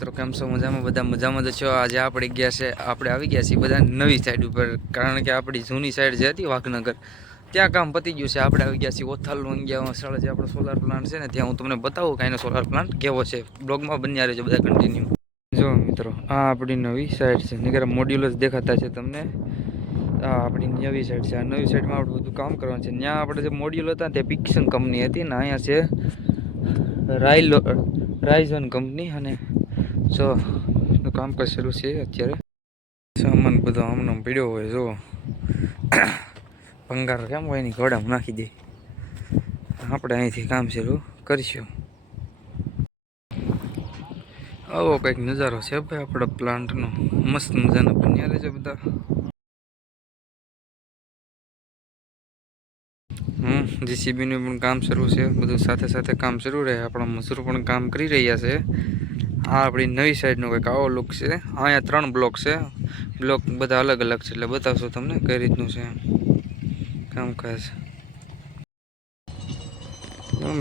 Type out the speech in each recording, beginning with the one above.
મિત્રો કેમ છો? મજામાં? બધા મજામાં જ છો? આજે આપણે આવી ગયા છીએ બધા નવી સાઈડ ઉપર, કારણ કે આપણી જૂની સાઈડ જે હતી વાઘનગર, ત્યાં કામ પતી ગયું છે. આપણે આવી ગયા છીએ ઓથાલ વંગિયા સ્થળે જે આપણો સોલાર પ્લાન્ટ છે ને, ત્યાં હું તમને બતાવું કે એનો સોલાર પ્લાન્ટ કેવો છે. બ્લોગમાં બન્યા રહેજો બધા કન્ટિન્યુ. જો મિત્રો, આ આપણી નવી સાઈડ છે. નીકળે મોડ્યુલ જ દેખાતા છે તમને. આ આપણી નવી સાઈડ છે. આ નવી સાઈડમાં આપણે બધું કામ કરવાનું છે. ત્યાં આપણે જે મોડ્યુલ હતા તે પિક્સન કંપની હતી ને, અહીંયા છે રાઇઝન કંપની. અને જો કામકાજ શરૂ છે અત્યારે. સામાન બધો આમનો પીડ્યો હોય, જો ભંગાર કેમ હોય ની ઘોડામાં નાખી દે. આપણે અહીંથી કામ શરૂ કરીશું. આવો કંઈક નજારો છે ભાઈ આપણા પ્લાન્ટનો. મસ્ત મજાનો બન્યા રહેશે બધા. જીસીબીનું પણ કામ શરૂ છે. બધું સાથે સાથે કામ શરૂ રહે. આપણા મજૂર પણ કામ કરી રહ્યા છે. આ આપણી નવી સાઈડનો કંઈક આવો લુક છે. અહીંયા 3 બ્લોક છે. બ્લોક બધા અલગ અલગ છે, એટલે બતાવશું તમને કઈ રીતનું છે કામકાજ.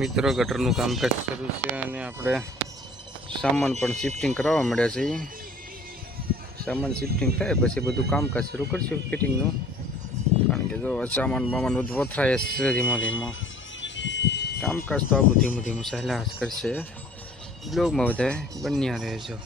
મિત્રો, ગટરનું કામકાજ શરૂ છે અને આપણે સામાન પણ શિફ્ટિંગ કરાવવા મળ્યા છે. સામાન શિફ્ટિંગ થાય પછી બધું કામકાજ શરૂ કરશું ફિટિંગનું, કારણ કે જો સામાન બધું વથરાય છે ધીમો ધીમો. કામકાજ તો આવું ધીમું ચાલ્યા જ કરશે. બ્લોગમાં બધા બન્યા રહેજો.